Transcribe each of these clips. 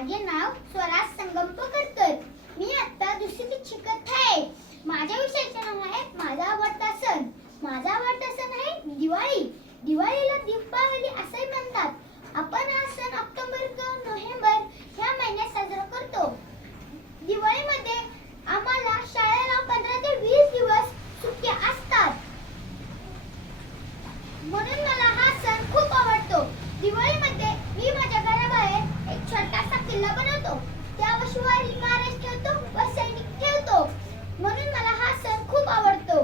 माझे नाव स्वराज संगमकर. मी आता दुसरीत शिकत आहे. माझ्या विषयाचे नाव आहे माझा आवडता सण. माझा आवडता सण आहे दिवाळी. दिवाळीला दीपावली असे म्हणतात. आपण हा सण ऑक्टोबर किंवा नोव्हेंबर ह्या महिन्यात साजरा करतो. दिवाळीमध्ये आम्हाला शाळेला 15 ते 20 दिवस सुट्ट्या असतात. म्हणून मला हा सण खूप आवडतो. दिवाळीमध्ये मी माझ्या घराबाहेर एक छोटासा किल्ला बनवतो. त्यावर शिवाजी महाराज ठेवतो व सैनिक ठेवतो. म्हणून मला हा सण खूप आवडतो.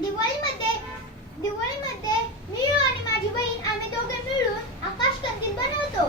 दिवाळीमध्ये मी आणि माझी बहीण आम्ही दोघे मिळून आकाशकंदील बनवतो.